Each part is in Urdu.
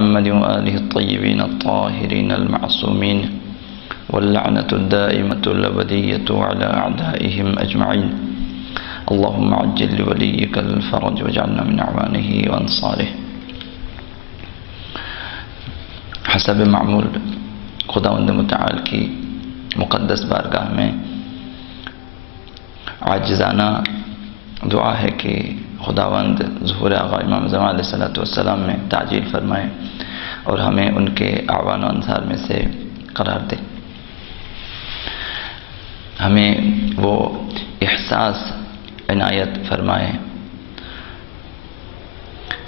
محمد وآله الطيبين الطاهرين المعصومين واللعنة الدائمة الأبدية على أعدائهم أجمعين. اللهم عجل لوليك الفرج واجعلنا من أعوانه وأنصاره. حسب معمول خداوند متعال کی مقدس بارگاہ میں عاجزانہ دعا ہے کہ خداوند ظہور آقا امام زمان علیہ السلام میں تعجیل فرمائے اور ہمیں ان کے اعوان و انصار میں سے قرار دے. ہمیں وہ احساس عنایت فرمائے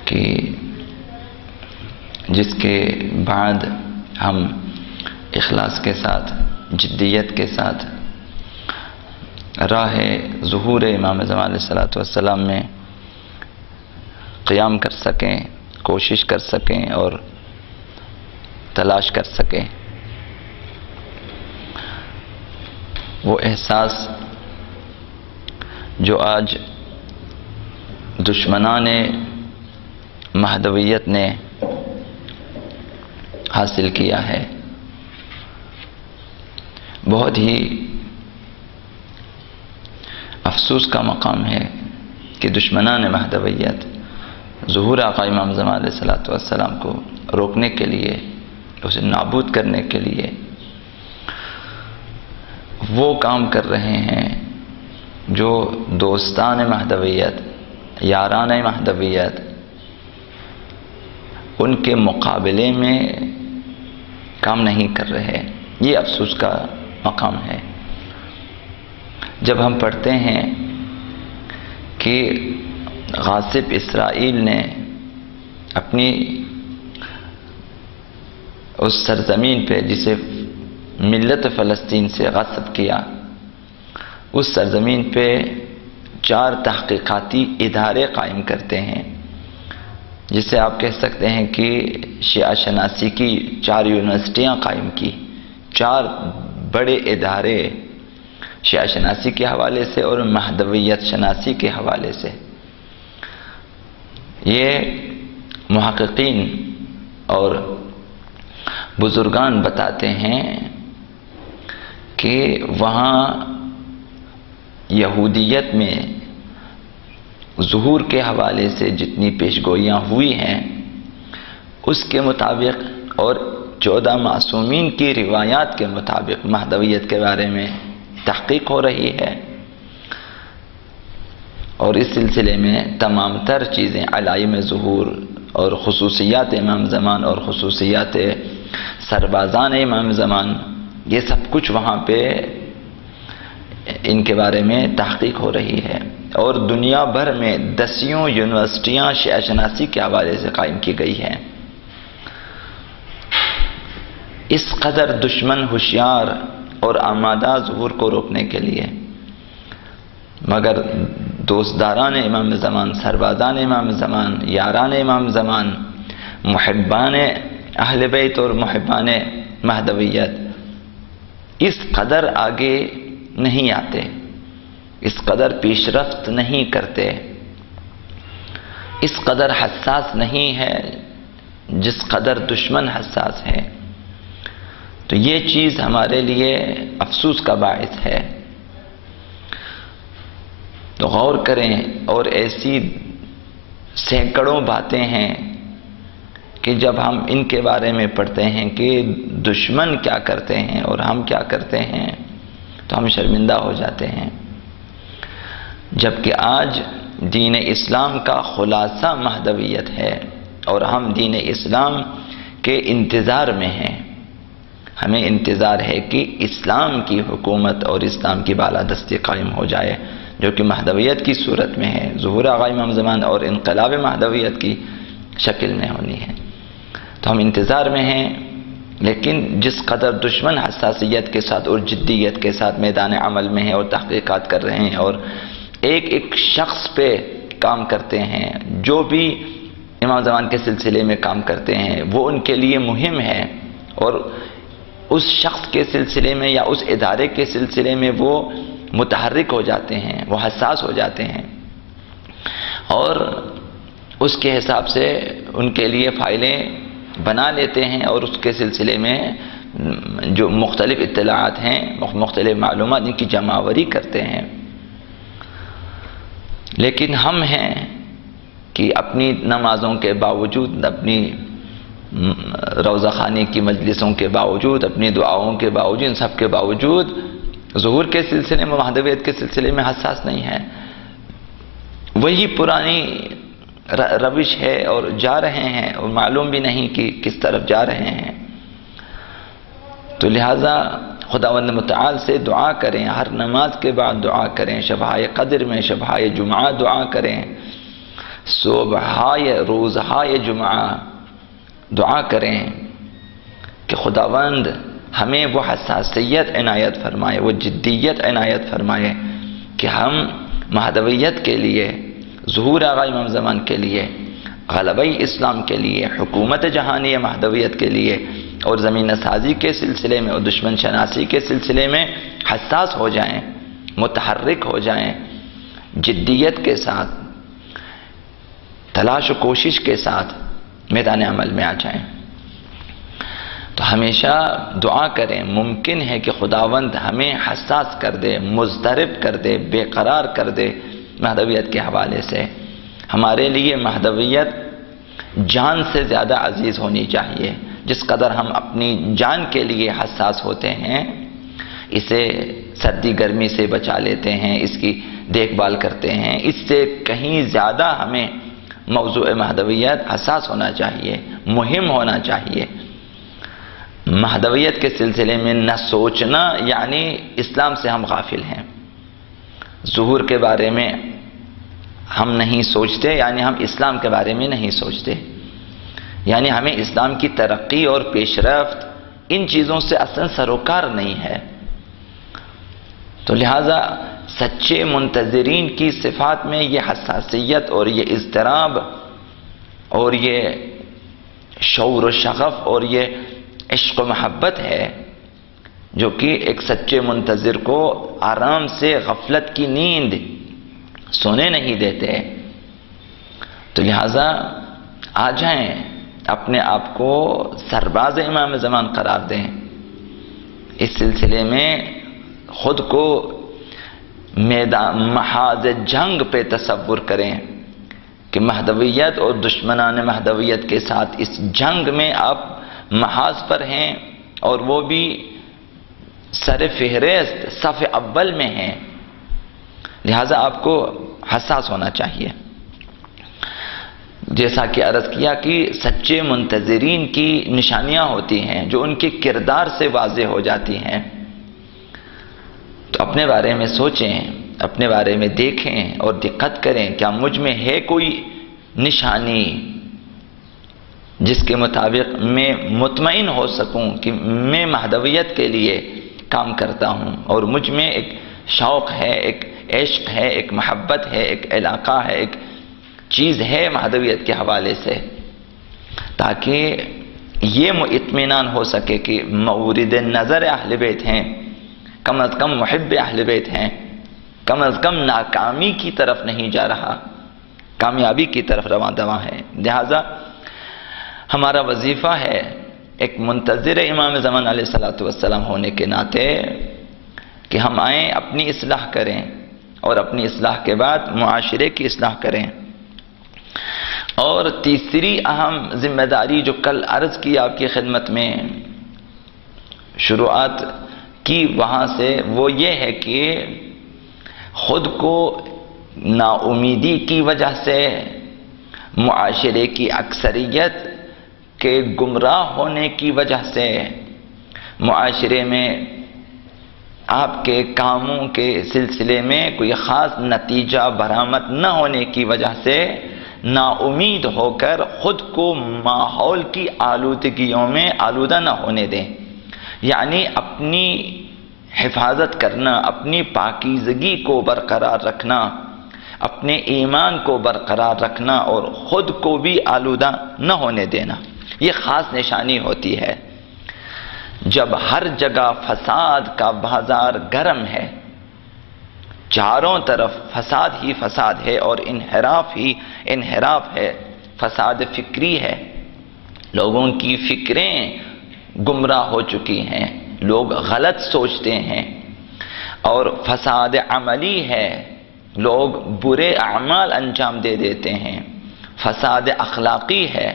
کہ جس کے بعد ہم اخلاص کے ساتھ جدیت کے ساتھ راہ ظہور امام زمان علیہ السلام میں قیام کر سکیں، کوشش کر سکیں اور تلاش کر سکیں. وہ احساس جو آج دشمنان مہدویت نے حاصل کیا ہے، بہت ہی افسوس کا مقام ہے کہ دشمنان مہدویت ظہور آقا امام زمان علیہ السلام کو روکنے کے لیے، اسے نابود کرنے کے لیے وہ کام کر رہے ہیں جو دوستان مہدویت، یاران مہدویت ان کے مقابلے میں کام نہیں کر رہے. یہ افسوس کا مقام ہے. جب ہم پڑھتے ہیں کہ غاصب اسرائیل نے اپنی اس سرزمین پہ جسے ملت فلسطین سے غصب کیا، اس سرزمین پہ 4 تحقیقاتی ادارے قائم کرتے ہیں، جسے آپ کہہ سکتے ہیں کہ شیعہ شناسی کی 4 یونیورسٹیاں قائم کی. 4 بڑے ادارے شیعہ شناسی کے حوالے سے اور مہدویت شناسی کے حوالے سے. یہ محققین اور بزرگان بتاتے ہیں کہ وہاں یہودیت میں ظہور کے حوالے سے جتنی پیشگوئیاں ہوئی ہیں اس کے مطابق اور 14 معصومین کی روایات کے مطابق مہدویت کے بارے میں تحقیق ہو رہی ہے، اور اس سلسلے میں تمام تر چیزیں علائم ظہور اور خصوصیات امام زمان اور خصوصیات سربازان امام زمان، یہ سب کچھ وہاں پہ ان کے بارے میں تحقیق ہو رہی ہے. اور دنیا بھر میں 10 یونیورسٹیاں شیعہ شناسی کے حوالے سے قائم کی گئی ہیں. اس قدر دشمن ہوشیار اور آمادہ ظہور کو روکنے کے لیے، مگر دوستداران امام زمان، سربازان امام زمان، یاران امام زمان، محبان اہل بیت اور محبان مہدویت اس قدر آگے نہیں آتے، اس قدر پیش رفت نہیں کرتے، اس قدر حساس نہیں ہے جس قدر دشمن حساس ہے. تو یہ چیز ہمارے لیے افسوس کا باعث ہے. تو غور کریں، اور ایسی سینکڑوں باتیں ہیں کہ جب ہم ان کے بارے میں پڑھتے ہیں کہ دشمن کیا کرتے ہیں اور ہم کیا کرتے ہیں تو ہم شرمندہ ہو جاتے ہیں. جبکہ آج دین اسلام کا خلاصہ مہدویت ہے اور ہم دین اسلام کے انتظار میں ہیں. ہمیں انتظار ہے کہ اسلام کی حکومت اور اسلام کی بالادستی قائم ہو جائے، جو کہ مہدویت کی صورت میں ہے، ظہور آقا امام زمان اور انقلاب مہدویت کی شکل میں ہونی ہے. تو ہم انتظار میں ہیں، لیکن جس قدر دشمن حساسیت کے ساتھ اور جدیت کے ساتھ میدان عمل میں ہیں اور تحقیقات کر رہے ہیں اور ایک ایک شخص پہ کام کرتے ہیں، جو بھی امام زمان کے سلسلے میں کام کرتے ہیں وہ ان کے لیے مہم ہے، اور اس شخص کے سلسلے میں یا اس ادارے کے سلسلے میں وہ متحرک ہو جاتے ہیں، وہ حساس ہو جاتے ہیں، اور اس کے حساب سے ان کے لیے فائلیں بنا لیتے ہیں اور اس کے سلسلے میں جو مختلف اطلاعات ہیں، مختلف معلومات، ان کی جمع آوری کرتے ہیں۔ لیکن ہم ہیں کہ اپنی نمازوں کے باوجود، اپنی روضہ خانے کی مجلسوں کے باوجود، اپنی دعاؤں کے باوجود، ان سب کے باوجود ظہور کے سلسلے میں، مہدویت کے سلسلے میں حساس نہیں ہے۔ وہی پرانی روش ہے اور جا رہے ہیں، اور معلوم بھی نہیں کہ کس طرف جا رہے ہیں۔ تو لہٰذا خداوند متعال سے دعا کریں، ہر نماز کے بعد دعا کریں، شبہائے قدر میں، شبہائے جمعہ دعا کریں، صبحائے روزہائے جمعہ دعا کریں کہ خداوند ہمیں وہ حساسیت عنایت فرمائے، وہ جدیت عنایت فرمائے کہ ہم مہدویت کے لیے، ظہور آغا امام زمان کے لیے، غلبہ اسلام کے لیے، حکومت جہانی مہدویت کے لیے، اور زمین سازی کے سلسلے میں اور دشمن شناسی کے سلسلے میں حساس ہو جائیں، متحرک ہو جائیں، جدیت کے ساتھ، تلاش و کوشش کے ساتھ میدان عمل میں آ جائیں۔ تو ہمیشہ دعا کریں، ممکن ہے کہ خداوند ہمیں حساس کر دے، مضطرب کر دے، بے قرار کر دے مہدویت کے حوالے سے۔ ہمارے لیے مہدویت جان سے زیادہ عزیز ہونی چاہیے۔ جس قدر ہم اپنی جان کے لیے حساس ہوتے ہیں، اسے سردی گرمی سے بچا لیتے ہیں، اس کی دیکھ بھال کرتے ہیں، اس سے کہیں زیادہ ہمیں موضوع مہدویت حساس ہونا چاہیے، مہم ہونا چاہیے۔ مہدویت کے سلسلے میں نہ سوچنا یعنی اسلام سے ہم غافل ہیں، ظہور کے بارے میں ہم نہیں سوچتے یعنی ہم اسلام کے بارے میں نہیں سوچتے، یعنی ہمیں اسلام کی ترقی اور پیش رفت ان چیزوں سے اصلا سروکار نہیں ہے۔ تو لہٰذا سچے منتظرین کی صفات میں یہ حساسیت اور یہ اضطراب اور یہ شعور و شغف اور یہ عشق و محبت ہے جو کہ ایک سچے منتظر کو آرام سے غفلت کی نیند سونے نہیں دیتے۔ تو لہٰذا آ جائیں، اپنے آپ کو سرباز امام زمان قرار دیں، اس سلسلے میں خود کو میدان محاذ جنگ پہ تصور کریں کہ مہدویت اور دشمنان مہدویت کے ساتھ اس جنگ میں آپ محاذ پر ہیں، اور وہ بھی سر فہرست صف اول میں ہیں، لہذا آپ کو حساس ہونا چاہیے۔ جیسا کہ عرض کیا کہ سچے منتظرین کی نشانیاں ہوتی ہیں جو ان کے کردار سے واضح ہو جاتی ہیں۔ تو اپنے بارے میں سوچیں، اپنے بارے میں دیکھیں اور دقت کریں، کیا مجھ میں ہے کوئی نشانی جس کے مطابق میں مطمئن ہو سکوں کہ میں مہدویت کے لیے کام کرتا ہوں، اور مجھ میں ایک شوق ہے، ایک عشق ہے، ایک محبت ہے، ایک علاقہ ہے، ایک چیز ہے مہدویت کے حوالے سے، تاکہ یہ اطمینان ہو سکے کہ مورد نظر اہل بیت ہیں، کم از کم محب اہل بیت ہیں، کم از کم ناکامی کی طرف نہیں جا رہا، کامیابی کی طرف رواں دواں ہے۔ لہذا ہمارا وظیفہ ہے ایک منتظر امام زمان علیہ السلام ہونے کے ناطے کہ ہم آئیں، اپنی اصلاح کریں، اور اپنی اصلاح کے بعد معاشرے کی اصلاح کریں۔ اور تیسری اہم ذمہ داری جو کل عرض کی آپ کی خدمت میں، شروعات کی وہاں سے، وہ یہ ہے کہ خود کو نا امیدی کی وجہ سے، معاشرے کی اکثریت کے گمراہ ہونے کی وجہ سے، معاشرے میں آپ کے کاموں کے سلسلے میں کوئی خاص نتیجہ برآمد نہ ہونے کی وجہ سے نا امید ہو کر خود کو ماحول کی آلودگیوں میں آلودہ نہ ہونے دیں، یعنی اپنی حفاظت کرنا، اپنی پاکیزگی کو برقرار رکھنا، اپنے ایمان کو برقرار رکھنا اور خود کو بھی آلودہ نہ ہونے دینا، یہ خاص نشانی ہوتی ہے۔ جب ہر جگہ فساد کا بازار گرم ہے، چاروں طرف فساد ہی فساد ہے اور انحراف ہی انحراف ہے، فساد فکری ہے، لوگوں کی فکریں گمراہ ہو چکی ہیں، لوگ غلط سوچتے ہیں، اور فساد عملی ہے، لوگ برے اعمال انجام دے دیتے ہیں، فساد اخلاقی ہے،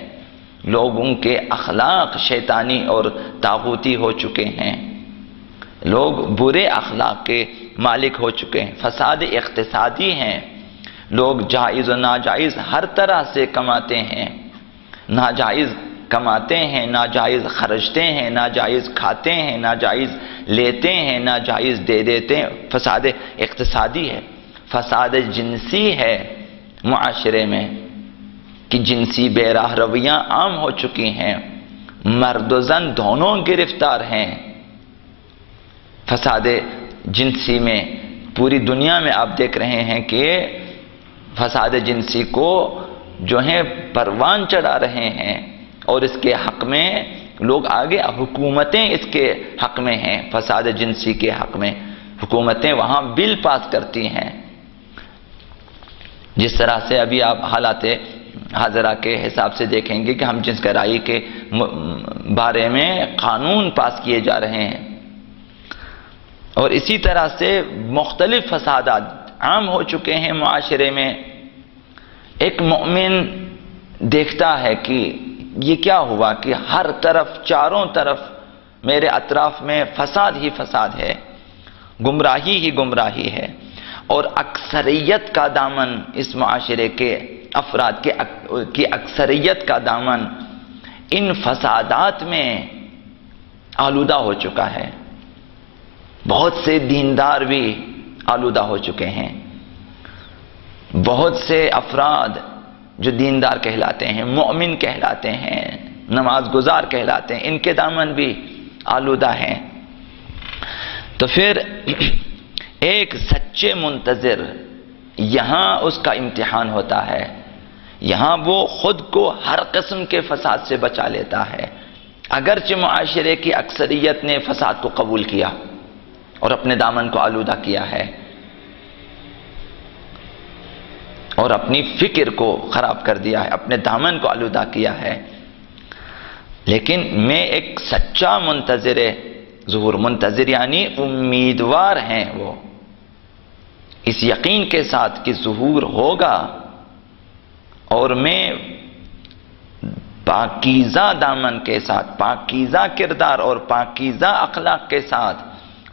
لوگوں کے اخلاق شیطانی اور طاغوتی ہو چکے ہیں، لوگ برے اخلاق کے مالک ہو چکے ہیں، فساد اقتصادی ہیں، لوگ جائز و ناجائز ہر طرح سے کماتے ہیں، ناجائز کماتے ہیں، ناجائز خرچتے ہیں، ناجائز کھاتے ہیں، ناجائز لیتے ہیں، ناجائز دے دیتے ہیں، فساد اقتصادی ہے، فساد جنسی ہے معاشرے میں کہ جنسی بے راہ رویاں عام ہو چکی ہیں، مرد و زن دونوں گرفتار ہیں فساد جنسی میں۔ پوری دنیا میں آپ دیکھ رہے ہیں کہ فساد جنسی کو جو ہیں پروان چڑھا رہے ہیں، اور اس کے حق میں لوگ آگے، حکومتیں اس کے حق میں ہیں، فساد جنسی کے حق میں حکومتیں وہاں بل پاس کرتی ہیں۔ جس طرح سے ابھی آپ حالات حاضرہ کے حساب سے دیکھیں گے کہ ہم جنس گرائی کے بارے میں قانون پاس کیے جا رہے ہیں، اور اسی طرح سے مختلف فسادات عام ہو چکے ہیں معاشرے میں۔ ایک مومن دیکھتا ہے کہ یہ کیا ہوا کہ ہر طرف، چاروں طرف میرے اطراف میں فساد ہی فساد ہے، گمراہی ہی گمراہی ہے، اور اکثریت کا دامن، اس معاشرے کے افراد کی اکثریت کا دامن ان فسادات میں آلودہ ہو چکا ہے۔ بہت سے دیندار بھی آلودہ ہو چکے ہیں، بہت سے افراد جو دیندار کہلاتے ہیں، مومن کہلاتے ہیں، نماز گزار کہلاتے ہیں، ان کے دامن بھی آلودہ ہیں۔ تو پھر ایک سچے منتظر یہاں اس کا امتحان ہوتا ہے، یہاں وہ خود کو ہر قسم کے فساد سے بچا لیتا ہے، اگرچہ معاشرے کی اکثریت نے فساد کو قبول کیا اور اپنے دامن کو آلودہ کیا ہے، اور اپنی فکر کو خراب کر دیا ہے، اپنے دامن کو آلودہ کیا ہے، لیکن میں ایک سچا منتظر ظہور، منتظر یعنی امیدوار ہیں، وہ اس یقین کے ساتھ کہ ظہور ہوگا، اور میں پاکیزہ دامن کے ساتھ، پاکیزہ کردار اور پاکیزہ اخلاق کے ساتھ،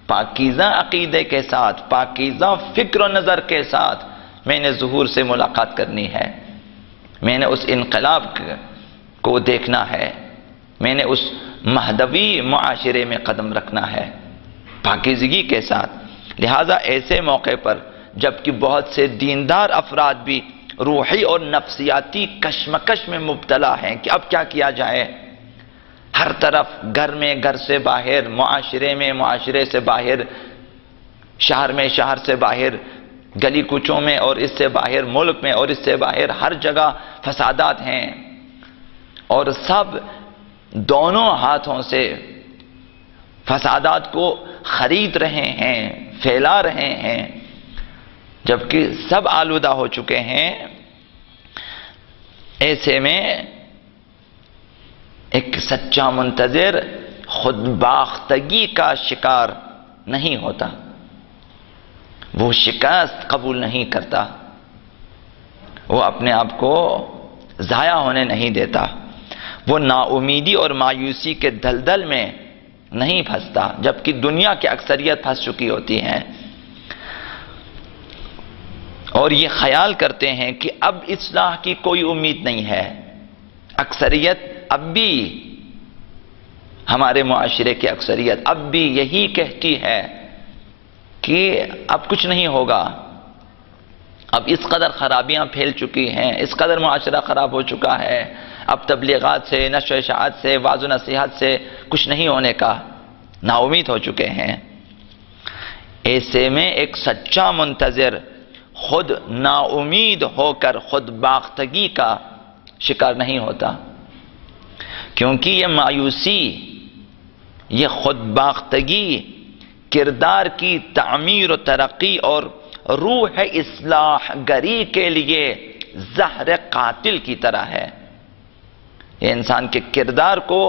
پاکیزہ عقیدے کے ساتھ، پاکیزہ فکر و نظر کے ساتھ میں نے ظہور سے ملاقات کرنی ہے، میں نے اس انقلاب کو دیکھنا ہے، میں نے اس مہدوی معاشرے میں قدم رکھنا ہے پاکیزگی کے ساتھ۔ لہٰذا ایسے موقع پر جبکہ بہت سے دیندار افراد بھی روحی اور نفسیاتی کشمکش میں مبتلا ہیں کہ اب کیا کیا جائے، ہر طرف گھر میں، گھر سے باہر، معاشرے میں، معاشرے سے باہر، شہر میں، شہر سے باہر، گلی کوچوں میں، اور اس سے باہر ملک میں، اور اس سے باہر ہر جگہ فسادات ہیں، اور سب دونوں ہاتھوں سے فسادات کو خرید رہے ہیں، پھیلا رہے ہیں، جبکہ سب آلودہ ہو چکے ہیں۔ ایسے میں ایک سچا منتظر خود باختگی کا شکار نہیں ہوتا، وہ شکست قبول نہیں کرتا، وہ اپنے آپ کو ضائع ہونے نہیں دیتا، وہ نا امیدی اور مایوسی کے دلدل میں نہیں پھنستا، جبکہ دنیا کی اکثریت پھنس چکی ہوتی ہے، اور یہ خیال کرتے ہیں کہ اب اصلاح کی کوئی امید نہیں ہے۔ اکثریت اب بھی، ہمارے معاشرے کی اکثریت اب بھی یہی کہتی ہے کہ اب کچھ نہیں ہوگا، اب اس قدر خرابیاں پھیل چکی ہیں، اس قدر معاشرہ خراب ہو چکا ہے، اب تبلیغات سے، نشر و اشاعت سے، وعظ و نصیحت سے کچھ نہیں ہونے کا، نا امید ہو چکے ہیں۔ ایسے میں ایک سچا منتظر خود نا امید ہو کر خود باختگی کا شکار نہیں ہوتا، کیونکہ یہ مایوسی، یہ خود باختگی کردار کی تعمیر و ترقی اور روح اصلاح گری کے لیے زہر قاتل کی طرح ہے۔ یہ انسان کے کردار کو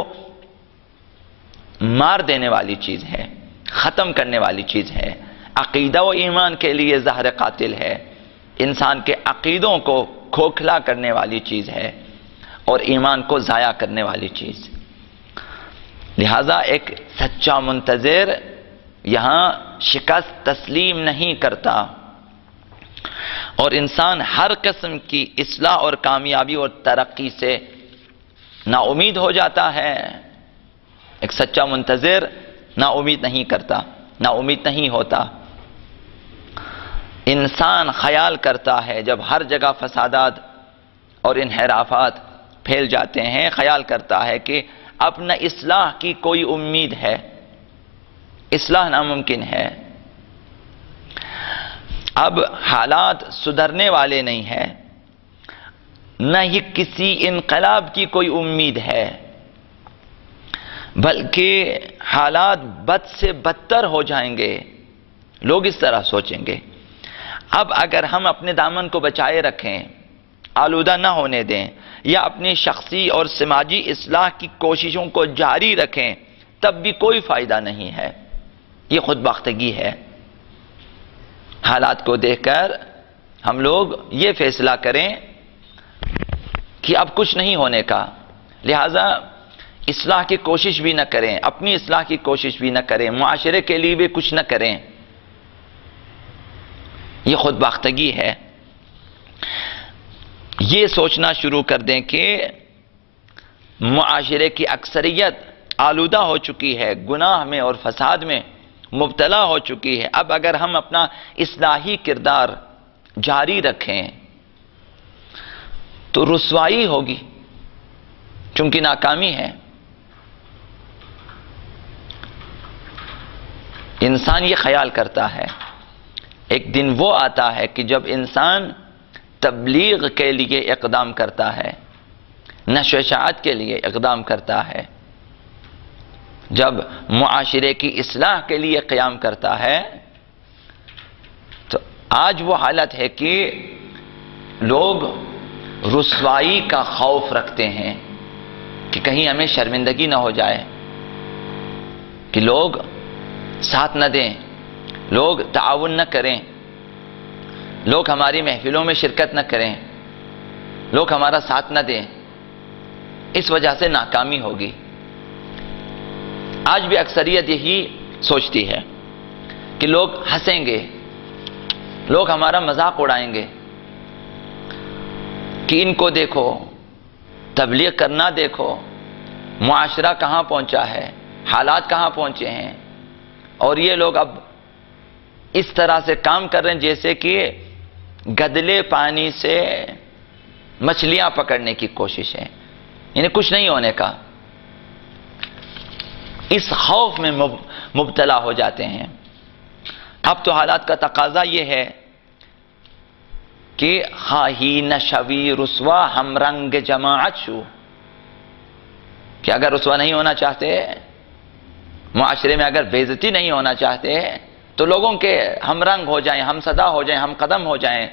مار دینے والی چیز ہے، ختم کرنے والی چیز ہے۔ عقیدہ و ایمان کے لیے زہر قاتل ہے، انسان کے عقیدوں کو کھوکھلا کرنے والی چیز ہے اور ایمان کو ضائع کرنے والی چیز۔ لہذا ایک سچا منتظر یہاں شکست تسلیم نہیں کرتا، اور انسان ہر قسم کی اصلاح اور کامیابی اور ترقی سے نا امید ہو جاتا ہے۔ ایک سچا منتظر نا امید نہیں کرتا، نا امید نہیں ہوتا۔ انسان خیال کرتا ہے جب ہر جگہ فسادات اور انحرافات پھیل جاتے ہیں، خیال کرتا ہے کہ اب نہ اصلاح کی کوئی امید ہے، اصلاح ناممکن ہے، اب حالات سدھرنے والے نہیں ہیں، نہ ہی کسی انقلاب کی کوئی امید ہے، بلکہ حالات بد سے بدتر ہو جائیں گے۔ لوگ اس طرح سوچیں گے۔ اب اگر ہم اپنے دامن کو بچائے رکھیں، آلودہ نہ ہونے دیں، یا اپنی شخصی اور سماجی اصلاح کی کوششوں کو جاری رکھیں، تب بھی کوئی فائدہ نہیں ہے۔ یہ خود بختگی ہے۔ حالات کو دیکھ کر ہم لوگ یہ فیصلہ کریں کہ اب کچھ نہیں ہونے کا، لہذا اصلاح کی کوشش بھی نہ کریں، اپنی اصلاح کی کوشش بھی نہ کریں، معاشرے کے لیے بھی کچھ نہ کریں۔ یہ خود بختگی ہے۔ یہ سوچنا شروع کر دیں کہ معاشرے کی اکثریت آلودہ ہو چکی ہے، گناہ میں اور فساد میں مبتلا ہو چکی ہے۔ اب اگر ہم اپنا اصلاحی کردار جاری رکھیں تو رسوائی ہوگی، چونکہ ناکامی ہے۔ انسان یہ خیال کرتا ہے، ایک دن وہ آتا ہے کہ جب انسان تبلیغ کے لیے اقدام کرتا ہے، نشر و اشاعت کے لیے اقدام کرتا ہے، جب معاشرے کی اصلاح کے لیے قیام کرتا ہے، تو آج وہ حالت ہے کہ لوگ رسوائی کا خوف رکھتے ہیں کہ کہیں ہمیں شرمندگی نہ ہو جائے، کہ لوگ ساتھ نہ دیں، لوگ تعاون نہ کریں، لوگ ہماری محفلوں میں شرکت نہ کریں، لوگ ہمارا ساتھ نہ دیں، اس وجہ سے ناکامی ہوگی۔ آج بھی اکثریت یہی سوچتی ہے کہ لوگ ہنسیں گے، لوگ ہمارا مذاق اڑائیں گے، کہ ان کو دیکھو، تبلیغ کرنا دیکھو، معاشرہ کہاں پہنچا ہے، حالات کہاں پہنچے ہیں، اور یہ لوگ اب اس طرح سے کام کر رہے ہیں جیسے کہ گدلے پانی سے مچھلیاں پکڑنے کی کوشش ہے، یعنی کچھ نہیں ہونے کا۔ اس خوف میں مبتلا ہو جاتے ہیں۔ اب تو حالات کا تقاضا یہ ہے کہ خواہی نشوی رسوا ہم رنگ جماعت شو، کہ اگر رسوا نہیں ہونا چاہتے، معاشرے میں اگر بے عزتی نہیں ہونا چاہتے، تو لوگوں کے ہم رنگ ہو جائیں، ہم صدا ہو جائیں، ہم قدم ہو جائیں،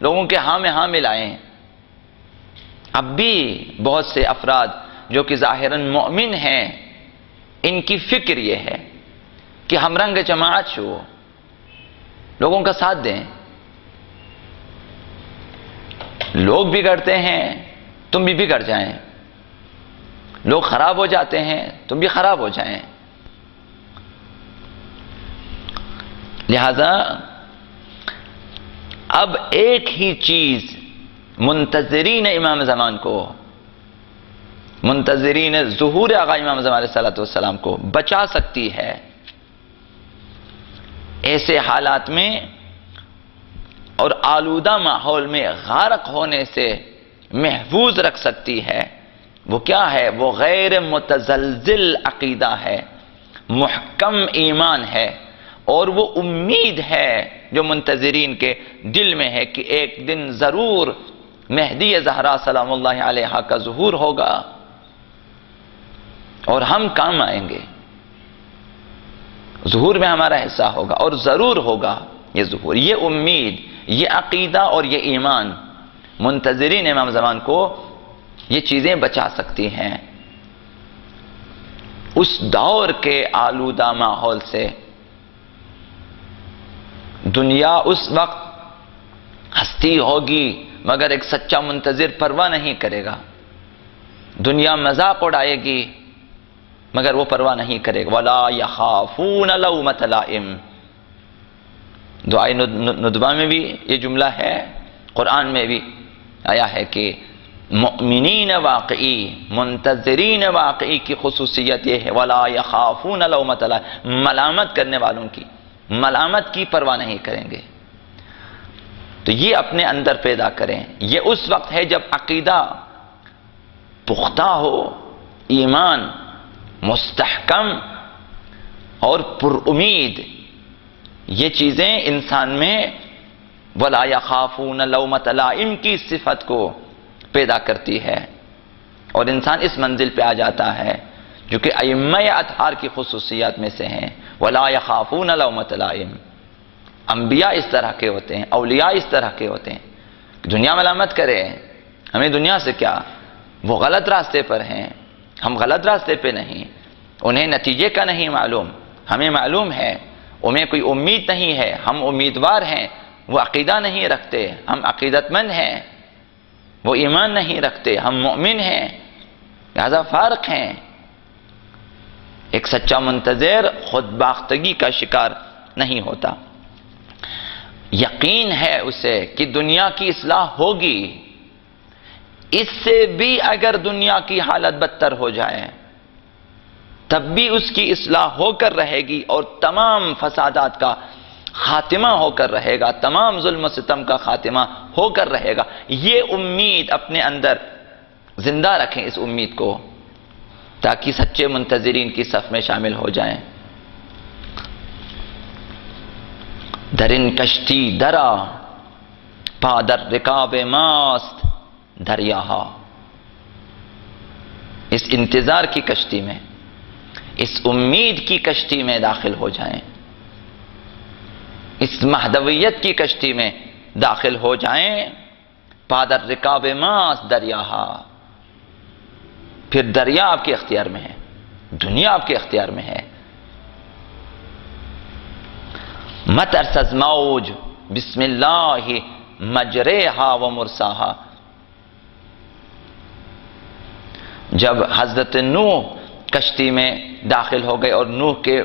لوگوں کے ہاں میں ہاں ملائیں۔ اب بھی بہت سے افراد جو کہ ظاہراً مؤمن ہیں، ان کی فکر یہ ہے کہ ہم رنگ جماعت شو، لوگوں کا ساتھ دیں۔ لوگ بگڑتے ہیں، تم بھی بگڑ جائیں، لوگ خراب ہو جاتے ہیں، تم بھی خراب ہو جائیں۔ لہذا اب ایک ہی چیز منتظرین امام زمان کو، منتظرین ظہور آقا امام زمان علیہ السلام کو بچا سکتی ہے، ایسے حالات میں اور آلودہ ماحول میں غارق ہونے سے محفوظ رکھ سکتی ہے۔ وہ کیا ہے؟ وہ غیر متزلزل عقیدہ ہے، محکم ایمان ہے، اور وہ امید ہے جو منتظرین کے دل میں ہے کہ ایک دن ضرور مہدی زہرا سلام اللہ علیہا کا ظہور ہوگا اور ہم کام آئیں گے، ظہور میں ہمارا حصہ ہوگا اور ضرور ہوگا یہ ظہور۔ یہ امید، یہ عقیدہ اور یہ ایمان منتظرین امام زمان کو یہ چیزیں بچا سکتی ہیں اس دور کے آلودہ ماحول سے۔ دنیا اس وقت ہستی ہوگی مگر ایک سچا منتظر پرواہ نہیں کرے گا، دنیا مذاق اڑائے گی مگر وہ پرواہ نہیں کرے گا۔ وَلَا يَخَافُونَ لَوْمَةَ لَائِمٍ، دعائے ندبہ میں بھی یہ جملہ ہے، قرآن میں بھی آیا ہے کہ مؤمنین واقعی، منتظرین واقعی کی خصوصیت یہ ہے وَلَا يَخَافُونَ لَوْمَةَ لَائِمٍ، ملامت کرنے والوں کی، ملامت کی پرواہ نہیں کریں گے۔ تو یہ اپنے اندر پیدا کریں۔ یہ اس وقت ہے جب عقیدہ پختہ ہو، ایمان مستحکم اور پر امید، یہ چیزیں انسان میں وَلَا يَخَافُونَ لَوْمَةَ لَائِمٍ کی صفت کو پیدا کرتی ہے، اور انسان اس منزل پہ آ جاتا ہے جو کہ ائمہ اطہار کی خصوصیات میں سے ہیں۔ وَلَا يَخَافُونَ لَوْمَةَ لَائِمٍ، انبیاء اس طرح کے ہوتے ہیں، اولیاء اس طرح کے ہوتے ہیں۔ دنیا ملامت کرے، ہمیں دنیا سے کیا، وہ غلط راستے پر ہیں، ہم غلط راستے پہ نہیں، انہیں نتیجے کا نہیں معلوم، ہمیں معلوم ہے، انہیں کوئی امید نہیں ہے، ہم امیدوار ہیں، وہ عقیدہ نہیں رکھتے، ہم عقیدت مند ہیں، وہ ایمان نہیں رکھتے، ہم مومن ہیں، لہذا فارق ہیں۔ ایک سچا منتظر خود باختگی کا شکار نہیں ہوتا، یقین ہے اسے کہ دنیا کی اصلاح ہوگی، اس سے بھی اگر دنیا کی حالت بدتر ہو جائے تب بھی اس کی اصلاح ہو کر رہے گی، اور تمام فسادات کا خاتمہ ہو کر رہے گا، تمام ظلم و ستم کا خاتمہ ہو کر رہے گا۔ یہ امید اپنے اندر زندہ رکھیں، اس امید کو، تاکہ سچے منتظرین کی صف میں شامل ہو جائیں۔ درن کشتی درا پادر رکاب ماست دریاہا، اس انتظار کی کشتی میں، اس امید کی کشتی میں داخل ہو جائیں، اس مہدویت کی کشتی میں داخل ہو جائیں۔ پادر رکاب ماست دریاہا، پھر دریا آپ کے اختیار میں ہے، دنیا آپ کے اختیار میں ہے۔ مت ارسز موج بسم اللہ مجریہا و مرساہا، جب حضرت نوح کشتی میں داخل ہو گئے اور نوح کے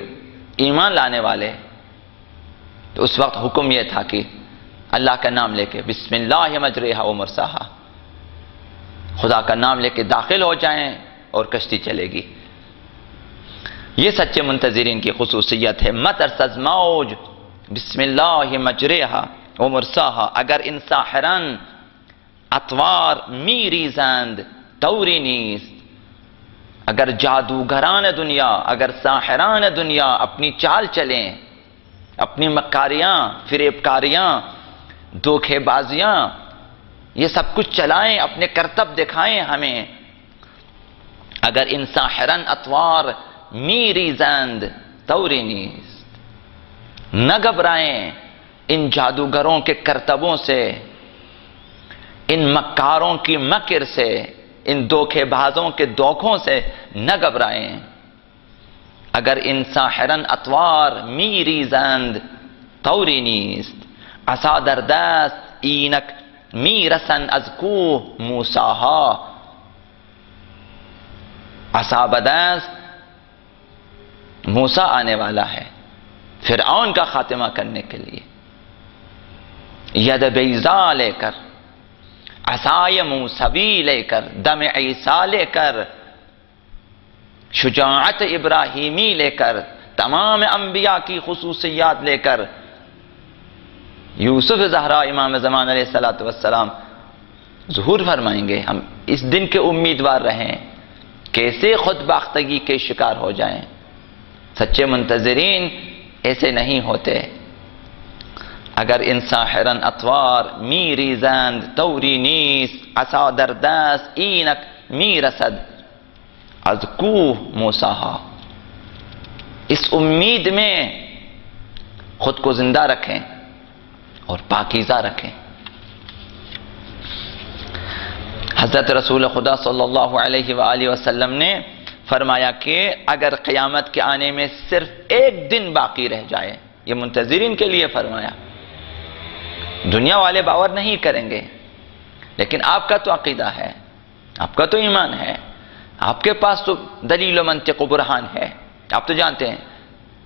ایمان لانے والے، تو اس وقت حکم یہ تھا کہ اللہ کا نام لے کے بسم اللہ مجریہا و مرساہا، خدا کا نام لے کے داخل ہو جائیں اور کشتی چلے گی۔ یہ سچے منتظرین کی خصوصیت ہے۔ مت ارسز موج بسم اللہ مجریہا و مرساہا، اگر ان ساحران اطوار میری زند توری نیست، اگر جادوگران دنیا، اگر ساحران دنیا اپنی چال چلیں، اپنی مکاریاں، فریبکاریاں، دھوکے بازیاں، یہ سب کچھ چلائیں، اپنے کرتب دکھائیں ہمیں، اگر ان ساحران اطوار میری زند توری نیست، نہ گھبرائیں ان جادوگروں کے کرتبوں سے، ان مکاروں کی مکر سے، ان دھوکے بازوں کے دھوکوں سے نہ گھبرائیں۔ اگر ان ساحرن اطوار میری زند توری نیست، عصا در دست اینک میرسن از کوه موسیٰ، عصا بدست موسیٰ آنے والا ہے فرعون کا خاتمہ کرنے کے لیے، ید بیضا لے کر، عصای موسوی لے کر، دم عیسیٰ لے کر، شجاعت ابراہیمی لے کر، تمام انبیاء کی خصوصیات لے کر، یوسف زہرا امام زمان علیہ السلام ظہور فرمائیں گے۔ ہم اس دن کے امیدوار رہیں، کیسے خود باختگی کے شکار ہو جائیں۔ سچے منتظرین ایسے نہیں ہوتے۔ اگر ان ساحرن اطوار میری زند توری نیست، عصا در دست اینک میرسد از کوه موسیٰ، اس امید میں خود کو زندہ رکھیں اور پاکیزہ رکھیں۔ حضرت رسول خدا صلی اللہ علیہ وآلہ وسلم نے فرمایا کہ اگر قیامت کے آنے میں صرف ایک دن باقی رہ جائے، یہ منتظرین کے لیے فرمایا، دنیا والے باور نہیں کریں گے، لیکن آپ کا تو عقیدہ ہے، آپ کا تو ایمان ہے، آپ کے پاس تو دلیل و منطق و برہان ہے، آپ تو جانتے ہیں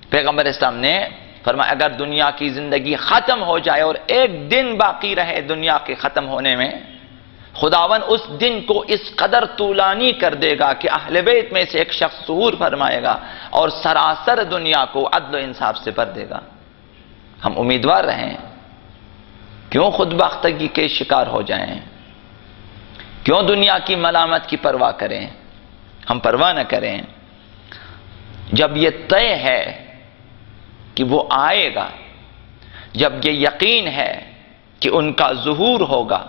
پیغمبر اسلام نے فرمایا اگر دنیا کی زندگی ختم ہو جائے اور ایک دن باقی رہے دنیا کے ختم ہونے میں، خداون اس دن کو اس قدر طولانی کر دے گا کہ اہل بیت میں سے ایک شخص ظہور فرمائے گا اور سراسر دنیا کو عدل و انصاف سے بھر دے گا۔ ہم امیدوار رہیں، کیوں خود باختگی کے شکار ہو جائیں، کیوں دنیا کی ملامت کی پرواہ کریں؟ ہم پرواہ نہ کریں۔ جب یہ طے ہے کہ وہ آئے گا، جب یہ یقین ہے کہ ان کا ظہور ہوگا،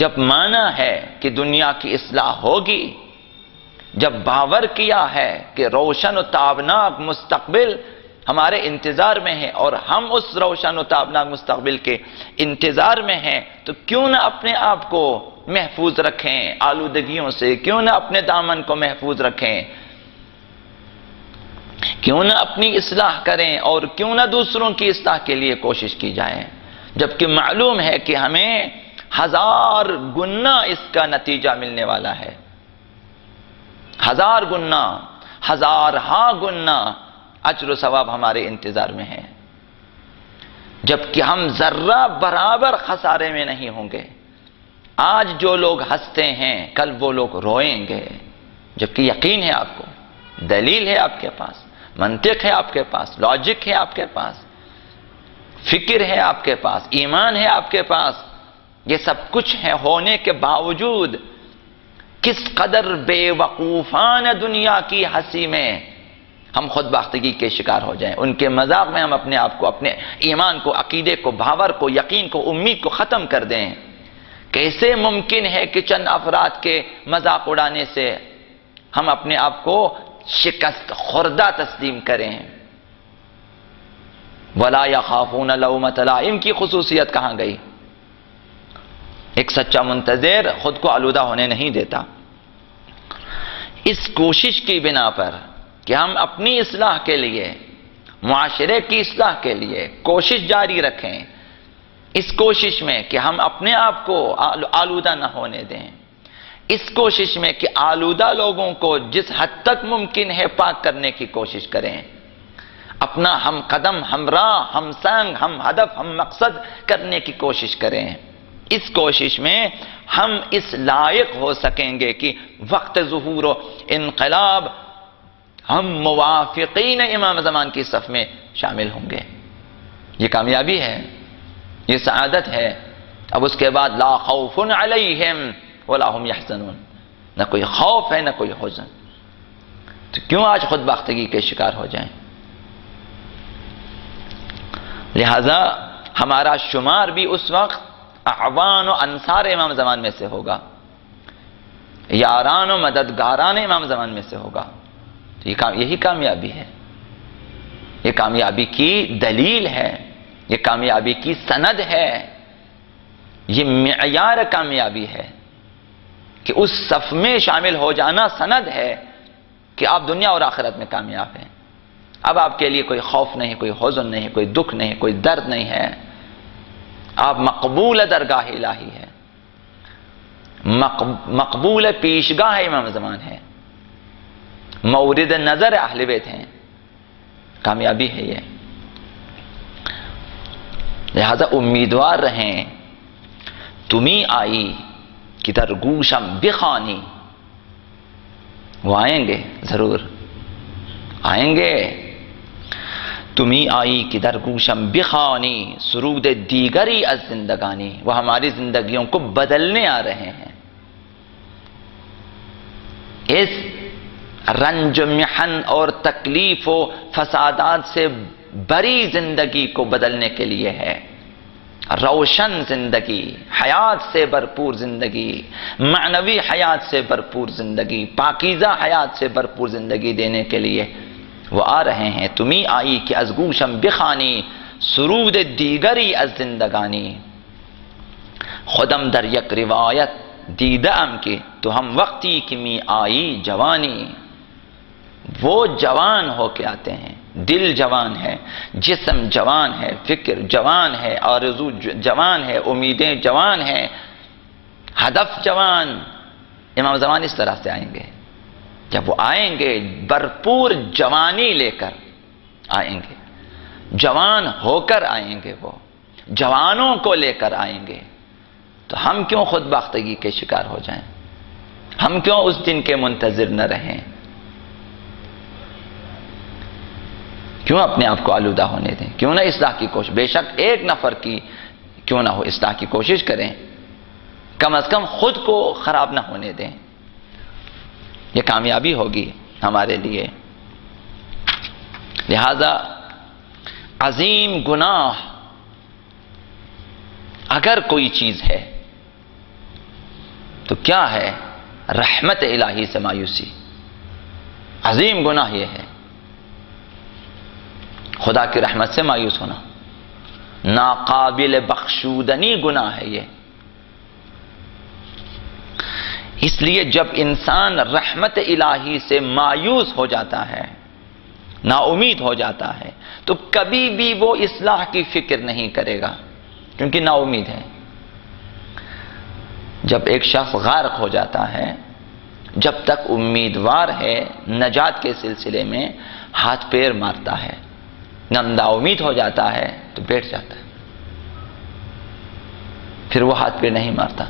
جب مانا ہے کہ دنیا کی اصلاح ہوگی، جب باور کیا ہے کہ روشن و تابناک مستقبل ہمارے انتظار میں ہے اور ہم اس روشن و تابناک مستقبل کے انتظار میں ہیں، تو کیوں نہ اپنے آپ کو محفوظ رکھیں آلودگیوں سے، کیوں نہ اپنے دامن کو محفوظ رکھیں، کیوں نہ اپنی اصلاح کریں اور کیوں نہ دوسروں کی اصلاح کے لیے کوشش کی جائے، جبکہ معلوم ہے کہ ہمیں 1000 گنا اس کا نتیجہ ملنے والا ہے، 1000 گنا، 1000 گنا اجر و ثواب ہمارے انتظار میں ہے، جبکہ ہم ذرہ برابر خسارے میں نہیں ہوں گے۔ آج جو لوگ ہنستے ہیں کل وہ لوگ روئیں گے، جبکہ یقین ہے آپ کو، دلیل ہے آپ کے پاس، منطق ہے آپ کے پاس، لاجک ہے آپ کے پاس، فکر ہے آپ کے پاس، ایمان ہے آپ کے پاس، یہ سب کچھ ہے ہونے کے باوجود کس قدر بے وقوفان دنیا کی ہنسی میں ہم خود باختگی کے شکار ہو جائیں، ان کے مذاق میں ہم اپنے آپ کو، اپنے ایمان کو، عقیدے کو، باور کو، یقین کو، امید کو ختم کر دیں۔ کیسے ممکن ہے کہ چند افراد کے مذاق اڑانے سے ہم اپنے آپ کو شکست خوردہ تسلیم کریں؟ وَلَا يَخَافُونَ لَوْمَةَ لَائِمٍ کی خصوصیت کہاں گئی؟ ایک سچا منتظر خود کو آلودہ ہونے نہیں دیتا۔ اس کوشش کی بنا پر کہ ہم اپنی اصلاح کے لیے، معاشرے کی اصلاح کے لیے کوشش جاری رکھیں، اس کوشش میں کہ ہم اپنے آپ کو آلودہ نہ ہونے دیں، اس کوشش میں کہ آلودہ لوگوں کو جس حد تک ممکن ہے پاک کرنے کی کوشش کریں، اپنا ہم قدم، ہم راہ، ہم سنگ، ہم ہدف، ہم مقصد کرنے کی کوشش کریں۔ اس کوشش میں ہم اس لائق ہو سکیں گے کہ وقت ظہور و انقلاب ہم موافقین امام زمان کی صف میں شامل ہوں گے۔ یہ کامیابی ہے، یہ سعادت ہے۔ اب اس کے بعد لا خوف علیہم ولا هم یحزنون، نہ کوئی خوف ہے نہ کوئی حزن، تو کیوں آج خود باختگی کے شکار ہو جائیں؟ لہذا ہمارا شمار بھی اس وقت اعوان و انصار امام زمان میں سے ہوگا، یاران و مددگاران امام زمان میں سے ہوگا۔ تو یہی کامیابی ہے، یہ کامیابی کی دلیل ہے، یہ کامیابی کی سند ہے، یہ معیار کامیابی ہے کہ اس صف میں شامل ہو جانا سند ہے کہ آپ دنیا اور آخرت میں کامیاب ہیں۔ اب آپ کے لیے کوئی خوف نہیں، کوئی حزن نہیں، کوئی دکھ نہیں، کوئی درد نہیں ہے، آپ مقبول درگاہ الہی ہے، مقبول پیشگاہ امام زمان ہے، مورد نظر اہل بیت ہیں، کامیابی ہے یہ۔ لہذا امیدوار رہیں، تمہیں آئی کہ در گوشم بخوانی، وہ آئیں گے، ضرور آئیں گے۔ تمہیں آئی کہ در گوشم بخوانی سرود دیگری از زندگانی، وہ ہماری زندگیوں کو بدلنے آ رہے ہیں، اس رنج محن اور تکلیف و فسادات سے بری زندگی کو بدلنے کے لیے ہے، روشن زندگی، حیات سے بھرپور زندگی، معنوی حیات سے بھرپور زندگی، پاکیزہ حیات سے بھرپور زندگی دینے کے لیے وہ آ رہے ہیں۔ تمہیں آئی کہ از گوشم بخوانی سرود دیگری از زندگانی، خودم در یک روایت دیدہم کی تو ہم وقتی کی می آئی جوانی. وہ جوان ہو کے آتے ہیں، دل جوان ہے، جسم جوان ہے، فکر جوان ہے، آرزو جوان ہے، امیدیں جوان ہیں، ہدف جوان. امام زمان اس طرح سے آئیں گے. جب وہ آئیں گے بھرپور جوانی لے کر آئیں گے، جوان ہو کر آئیں گے، وہ جوانوں کو لے کر آئیں گے. تو ہم کیوں خود باختگی کے شکار ہو جائیں؟ ہم کیوں اس دن کے منتظر نہ رہیں؟ کیوں اپنے آپ کو آلودہ ہونے دیں؟ کیوں نہ اصلاح کی کوشش، بے شک ایک نفر کی کیوں نہ ہو اصلاح کی کوشش کریں، کم از کم خود کو خراب نہ ہونے دیں. یہ کامیابی ہوگی ہمارے لیے. لہذا عظیم گناہ اگر کوئی چیز ہے تو کیا ہے؟ رحمت الہی سے مایوسی. عظیم گناہ یہ ہے، خدا کی رحمت سے مایوس ہونا. ناقابل بخشودنی گناہ ہے یہ. اس لیے جب انسان رحمت الہی سے مایوس ہو جاتا ہے، نا امید ہو جاتا ہے، تو کبھی بھی وہ اصلاح کی فکر نہیں کرے گا، کیونکہ نا امید ہے. جب ایک شخص غارق ہو جاتا ہے، جب تک امیدوار ہے نجات کے سلسلے میں، ہاتھ پیر مارتا ہے. نا امید ہو جاتا ہے تو بیٹھ جاتا ہے، پھر وہ ہاتھ پیر نہیں مارتا.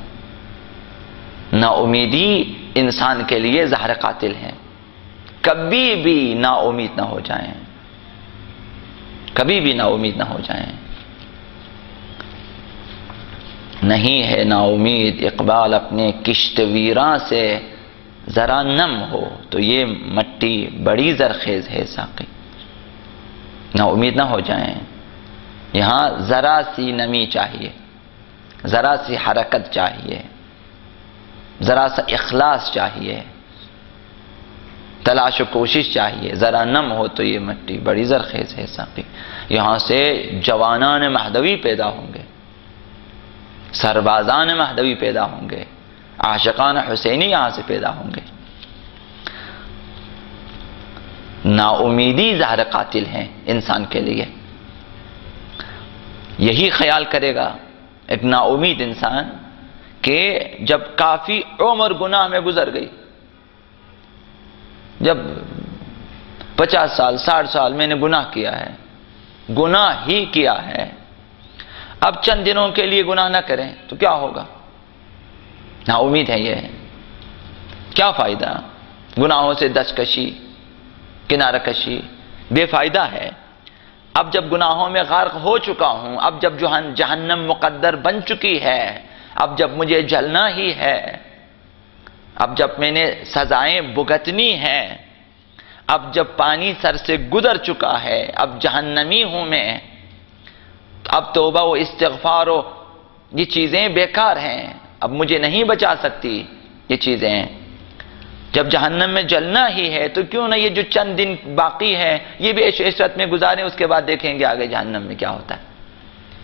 نا امیدی انسان کے لیے زہر قاتل ہے. کبھی بھی نا امید نہ ہو جائیں، کبھی بھی نا امید نہ ہو جائیں. نہیں ہے نا امید اقبال اپنے کشت ویراں سے، ذرا نم ہو تو یہ مٹی بڑی زرخیز ہے ساقی. نا امید نہ ہو جائیں. یہاں ذرا سی نمی چاہیے، ذرا سی حرکت چاہیے، ذرا سا اخلاص چاہیے، تلاش و کوشش چاہیے. ذرا نم ہو تو یہ مٹی بڑی زرخیز ہے ساقی. یہاں سے جوانان مہدوی پیدا ہوں گے، سربازان مہدوی پیدا ہوں گے، عاشقان حسینی یہاں سے پیدا ہوں گے. نا امیدی زہر قاتل ہیں انسان کے لیے. یہی خیال کرے گا ایک نا امید انسان کہ جب کافی عمر گناہ میں گزر گئی، جب 50 سال 60 سال میں نے گناہ کیا ہے، گناہ ہی کیا ہے، اب چند دنوں کے لیے گناہ نہ کریں تو کیا ہوگا؟ نا امید ہے یہ. کیا فائدہ؟ گناہوں سے دستکشی، کنارہ کشی بے فائدہ ہے. اب جب گناہوں میں غرق ہو چکا ہوں، اب جب جہنم مقدر بن چکی ہے، اب جب مجھے جلنا ہی ہے، اب جب میں نے سزائیں بھگتنی ہیں، اب جب پانی سر سے گزر چکا ہے، اب جہنمی ہوں میں، اب توبہ و استغفار و یہ چیزیں بیکار ہیں، اب مجھے نہیں بچا سکتی یہ چیزیں. جب جہنم میں جلنا ہی ہے تو کیوں نہ یہ جو چند دن باقی ہے یہ بھی عیش عشرت میں گزاریں، اس کے بعد دیکھیں گے آگے جہنم میں کیا ہوتا ہے.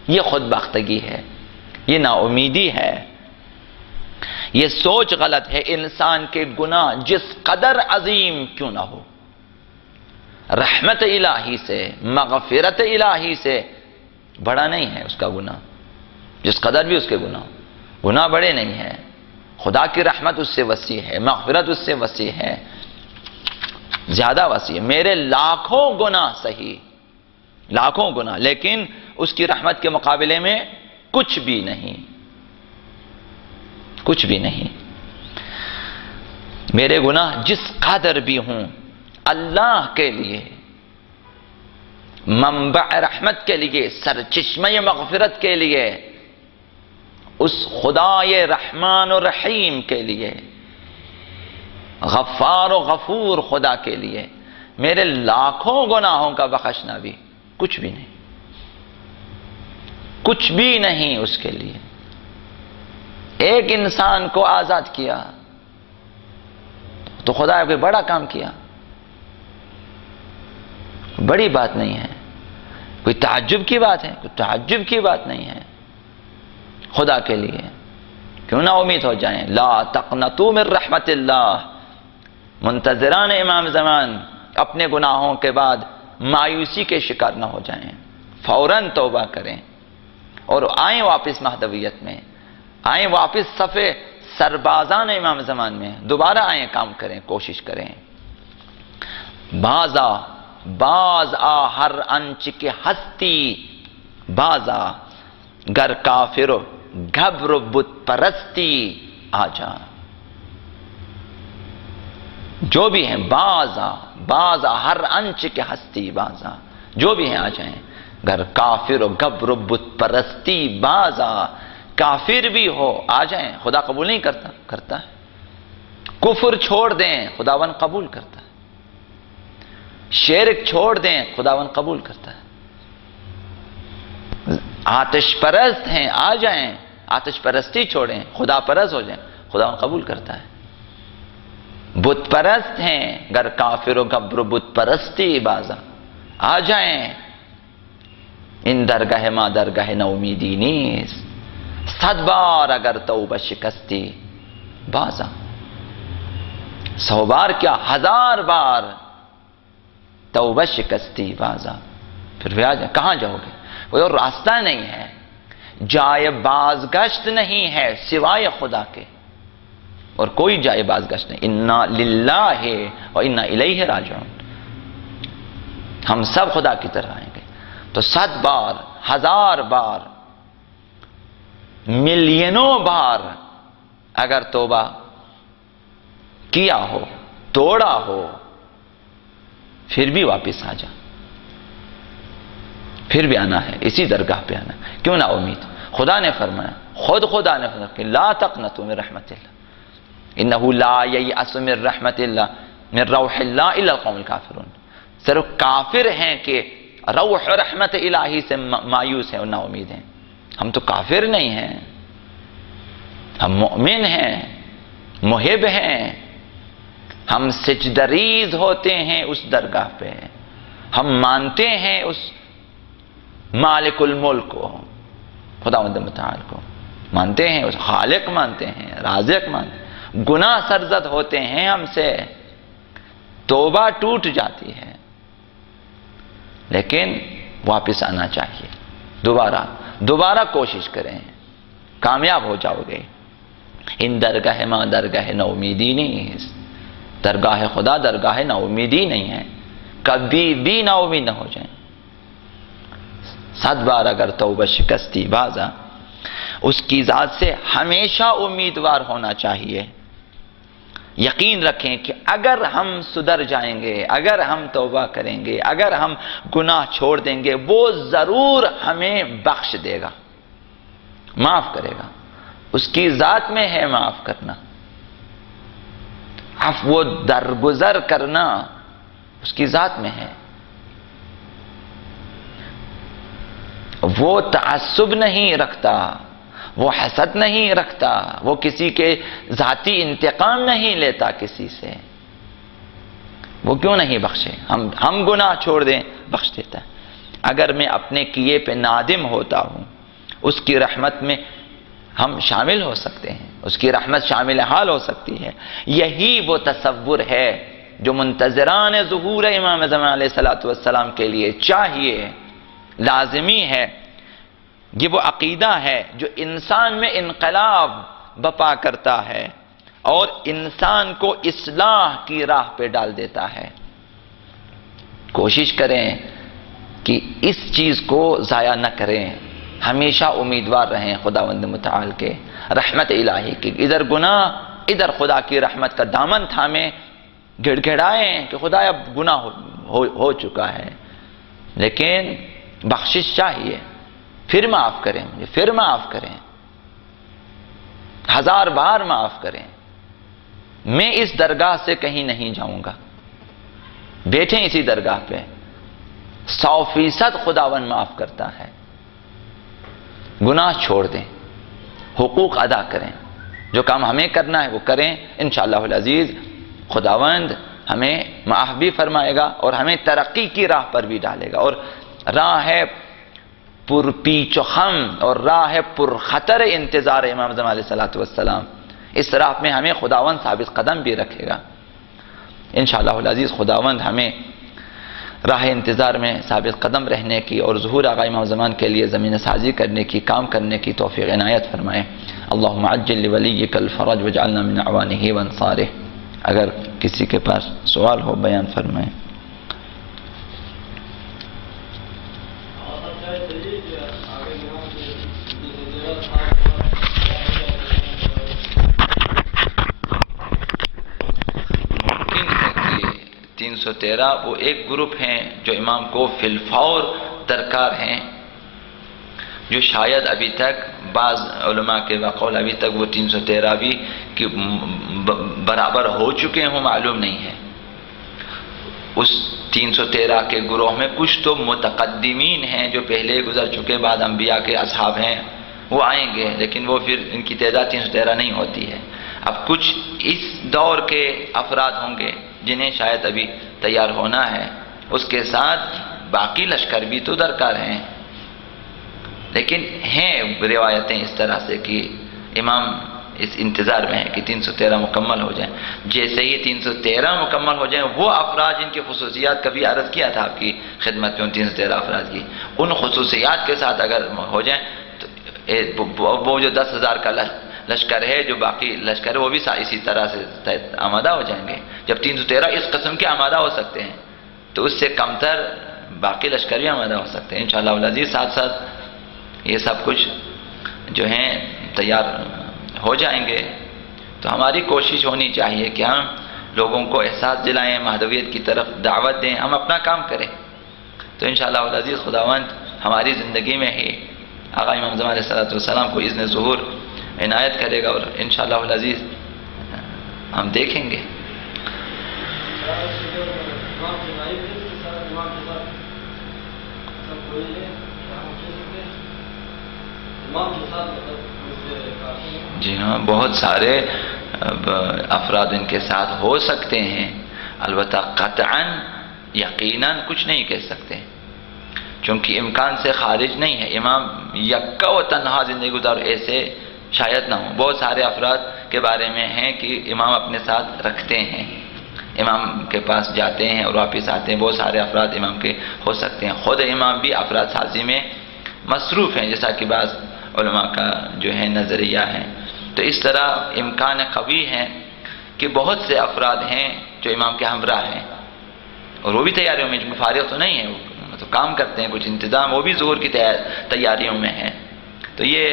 یہ خود باختگی ہے، یہ نا امیدی ہے، یہ سوچ غلط ہے. انسان کے گناہ جس قدر عظیم کیوں نہ ہو، رحمت الہی سے، مغفرت الہی سے بڑا نہیں ہے اس کا گناہ. جس قدر بھی اس کے گناہ بڑے نہیں ہیں. خدا کی رحمت اس سے وسیع ہے، مغفرت اس سے وسیع ہے، زیادہ وسیع ہے. میرے لاکھوں گناہ صحیح، لاکھوں گناہ، لیکن اس کی رحمت کے مقابلے میں کچھ بھی نہیں، کچھ بھی نہیں. میرے گناہ جس قدر بھی ہوں، اللہ کے لیے، منبع رحمت کے لیے، سرچشمہ مغفرت کے لیے، اس خدائے رحمان و رحیم کے لیے، غفار و غفور خدا کے لیے، میرے لاکھوں گناہوں کا بخشنا بھی کچھ بھی نہیں، کچھ بھی نہیں اس کے لیے. ایک انسان کو آزاد کیا تو خدا نے کوئی بڑا کام کیا، بڑی بات نہیں ہے، کوئی تعجب کی بات ہے، کوئی تعجب کی بات نہیں ہے خدا کے لیے. کیوں نہ امید ہو جائیں. لا تقنطوا من رحمت اللہ. منتظران امام زمان اپنے گناہوں کے بعد مایوسی کے شکار نہ ہو جائیں، فوراً توبہ کریں اور آئیں واپس مہدویت میں، آئیں واپس صفِ سربازان امام زمان میں، دوبارہ آئیں، کام کریں، کوشش کریں. باز آ ہر انچ کے ہستی، باز آ گر کافر گھبر بت پرستی آ جا. جو بھی ہیں باز آ ہر انچ کے ہستی، باز آ جو بھی ہیں آ جائیں. گر کافر گھبر بت پرستی باز آ. کافر بھی ہو آ جائیں، خدا قبول نہیں کرتا ہے. کفر چھوڑ دیں، خداوند قبول کرتا ہے. شرک چھوڑ دیں، خداوند قبول کرتا ہے. آتش پرست ہیں آ جائیں، آتش پرستی چھوڑیں، خدا پرست ہو جائیں، خداوند قبول کرتا ہے. بت پرست ہیں، گر کافر و گبر بت پرستی بازا آ جائیں. ان درگاہ ما درگاہ نومیدی نیست، 100 بار اگر توبہ شکستی بازا. 100 بار کیا 1000 بار توبہ شکستی بازا. پھر بھی آ جائیں. کہاں جاؤ گے؟ کوئی اور راستہ نہیں ہے، جائے بازگشت نہیں ہے سوائے خدا کے، اور کوئی جائے بازگشت نہیں. انا للہ و انا الیہ راجعون. ہم سب خدا کی طرح آئیں گے. تو 100 بار، 1000 بار، ملینوں بار اگر توبہ کیا ہو، توڑا ہو، پھر بھی واپس آ جا. پھر بھی آنا ہے، اسی درگاہ پہ آنا. کیوں نہ امید؟ خدا نے فرمایا، خدا نے فرمایا کہ لا تقنطوا من رحمت اللہ انہو لا ییأس من رحمت اللہ من روح اللہ الا القوم الکافرون. صرف کافر ہیں کہ روح رحمت الہی سے مایوس ہیں اور نا امید ہیں. ہم تو کافر نہیں ہیں، ہم مؤمن ہیں، محب ہیں. ہم سجدریز ہوتے ہیں اس درگاہ پہ. ہم مانتے ہیں اس مالک الملک کو، خداوند متعال کو مانتے ہیں، اس خالق مانتے ہیں، رازق مانتے ہیں. گناہ سرزد ہوتے ہیں ہم سے، توبہ ٹوٹ جاتی ہے، لیکن واپس آنا چاہیے. دوبارہ کوشش کریں، کامیاب ہو جاؤ گے. ان درگاہ ما درگاہ نومیدی نہیں. درگاہ خدا درگاہ نومیدی نہیں ہے. کبھی بھی نا امید نہ ہو جائیں. 100 بار اگر توبہ شکستی بازا. اس کی ذات سے ہمیشہ امیدوار ہونا چاہیے. یقین رکھیں کہ اگر ہم سدھر جائیں گے، اگر ہم توبہ کریں گے، اگر ہم گناہ چھوڑ دیں گے، وہ ضرور ہمیں بخش دے گا، معاف کرے گا. اس کی ذات میں ہے معاف کرنا، عفو درگزر کرنا اس کی ذات میں ہے. وہ تعصب نہیں رکھتا، وہ حسد نہیں رکھتا، وہ کسی کے ذاتی انتقام نہیں لیتا کسی سے. وہ کیوں نہیں بخشے؟ ہم گناہ چھوڑ دیں، بخش دیتا ہے. اگر میں اپنے کیے پہ نادم ہوتا ہوں، اس کی رحمت میں ہم شامل ہو سکتے ہیں، اس کی رحمت شامل حال ہو سکتی ہے. یہی وہ تصور ہے جو منتظران ظہور امام زمان علیہ السلام کے لیے چاہیے، لازمی ہے. یہ وہ عقیدہ ہے جو انسان میں انقلاب بپا کرتا ہے اور انسان کو اصلاح کی راہ پہ ڈال دیتا ہے. کوشش کریں کہ اس چیز کو ضائع نہ کریں. ہمیشہ امیدوار رہیں خداوند متعال کے رحمت الہی کی. ادھر گناہ، ادھر خدا کی رحمت کا دامن تھامیں، گڑ گڑائیں کہ خدا اب گناہ ہو چکا ہے، لیکن بخشش چاہیے. پھر معاف کریں مجھے، پھر معاف کریں، 1000 بار معاف کریں. میں اس درگاہ سے کہیں نہیں جاؤں گا. بیٹھیں اسی درگاہ پہ. 100% خداوند معاف کرتا ہے. گناہ چھوڑ دیں، حقوق ادا کریں. جو کام ہمیں کرنا ہے وہ کریں. انشاءاللہ العزیز خداوند ہمیں معاف بھی فرمائے گا اور ہمیں ترقی کی راہ پر بھی ڈالے گا. اور راہ ہے پر پیچ و خم اور راہ پر خطر انتظار امام زمان علیہ السلام، اس راہ میں ہمیں خداوند ثابت قدم بھی رکھے گا انشاءاللہ العزیز۔ خداوند ہمیں راہ انتظار میں ثابت قدم رہنے کی اور ظہور آقا امام زمان کے لیے زمین سازی کرنے کی، کام کرنے کی توفیق عنایت فرمائے۔ اللہم عجل لولیک الفرج واجعلنا من اعوانہ وانصارہ۔ اگر کسی کے پاس سوال ہو بیان فرمائیں۔ ممکن ہے کہ 313 وہ ایک گروپ ہیں جو امام کو فی الفور درکار ہیں، جو شاید ابھی تک بعض علماء کے بقول ابھی تک وہ 313 بھی برابر ہو چکے ہوں معلوم نہیں ہے۔ اس 313 کے گروہ میں کچھ تو متقدمین ہیں جو پہلے گزر چکے، بعد انبیاء کے اصحاب ہیں، وہ آئیں گے، لیکن وہ پھر ان کی تعداد 313 نہیں ہوتی ہے۔ اب کچھ اس دور کے افراد ہوں گے جنہیں شاید ابھی تیار ہونا ہے، اس کے ساتھ باقی لشکر بھی تو درکار ہیں، لیکن ہیں روایتیں اس طرح سے کہ امام اس انتظار میں ہے کہ 313 مکمل ہو جائیں۔ جیسے ہی 313 مکمل ہو جائیں، وہ افراد جن کی خصوصیات کبھی عرض کیا تھا آپ کی خدمت میں، ان 313 افراد کی ان خصوصیات کے ساتھ اگر ہو جائیں تو وہ جو 10,000 کا لشکر ہے، جو باقی لشکر ہے، وہ بھی اسی طرح سے آمادہ ہو جائیں گے۔ جب 313 اس قسم کے آمادہ ہو سکتے ہیں تو اس سے کمتر باقی لشکر بھی آمادہ ہو سکتے ہیں انشاءاللہ العزیز۔ ساتھ ساتھ یہ سب کچھ جو ہیں تیار ہو جائیں گے، تو ہماری کوشش ہونی چاہیے کہ ہم لوگوں کو احساس دلائیں، مہدویت کی طرف دعوت دیں، ہم اپنا کام کریں، تو انشاءاللہ العزیز خداوند ہماری زندگی میں ہی آقا امام زمان علیہ السلام کو اذن ظہور عنایت کرے گا، اور انشاءاللہ العزیز ہم دیکھیں گے۔ جی ہاں، بہت سارے افراد ان کے ساتھ ہو سکتے ہیں، البتہ قطعاً یقیناً کچھ نہیں کہہ سکتے، چونکہ امکان سے خارج نہیں ہے۔ امام یکا و تنہا زندگی گزار ایسے شاید نہ ہوں۔ بہت سارے افراد کے بارے میں ہیں کہ امام اپنے ساتھ رکھتے ہیں، امام کے پاس جاتے ہیں اور واپس آتے ہیں۔ بہت سارے افراد امام کے ہو سکتے ہیں، خود امام بھی افراد سازی میں مصروف ہیں، جیسا کہ بعض علماء کا جو ہے نظریہ ہے۔ تو اس طرح امکان قوی ہے کہ بہت سے افراد ہیں جو امام کے ہمراہ ہیں، اور وہ بھی تیاریوں میں فارغ تو نہیں ہیں، وہ تو کام کرتے ہیں، کچھ انتظام وہ بھی ظہور کی تیاریوں میں ہیں۔ تو یہ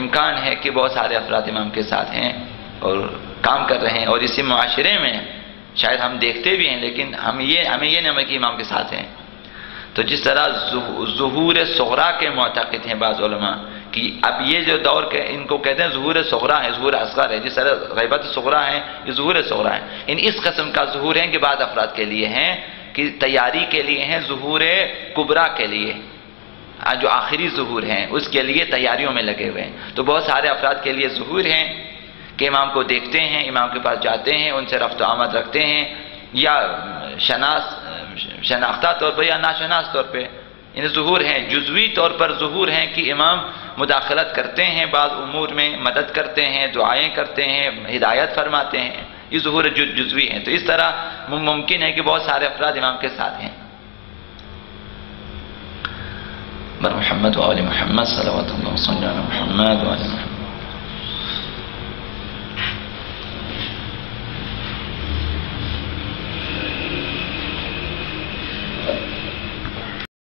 امکان ہے کہ بہت سارے افراد امام کے ساتھ ہیں اور کام کر رہے ہیں، اور اسی معاشرے میں شاید ہم دیکھتے بھی ہیں، لیکن ہمیں یہ نہیں کہ امام کے ساتھ ہیں۔ تو جس طرح ظہور صغرا کے معتقد ہیں بعض علماء کہ اب یہ جو دور کے ان کو کہتے ہیں ظہور صغرا ہے، ظہور اصغر ہے، جس طرح غیبت صغرا ہے یہ ظہور صغرا ہے، اس قسم کا ظہور ہے کہ بعض افراد کے لیے ہیں کہ تیاری کے لیے ہیں، ظہور کبرا کے لیے جو آخری ظہور ہیں اس کے لیے تیاریوں میں لگے ہوئے ہیں۔ تو بہت سارے افراد کے لیے ظہور ہیں کہ امام کو دیکھتے ہیں، امام کے پاس جاتے ہیں، ان سے رفت و آمد رکھتے ہیں، یا شناختہ طور پر یا ناشناس طور پہ ان ظہور ہیں، جزوی طور پر ظہور ہیں کہ امام مداخلت کرتے ہیں، بعض امور میں مدد کرتے ہیں، دعائیں کرتے ہیں، ہدایت فرماتے ہیں، یہ ظہور جزوی ہیں۔ تو اس طرح ممکن ہے کہ بہت سارے افراد امام کے ساتھ ہیں۔ محمد و آل محمد صلوات اللہ وسلم علی محمد و آل محمد۔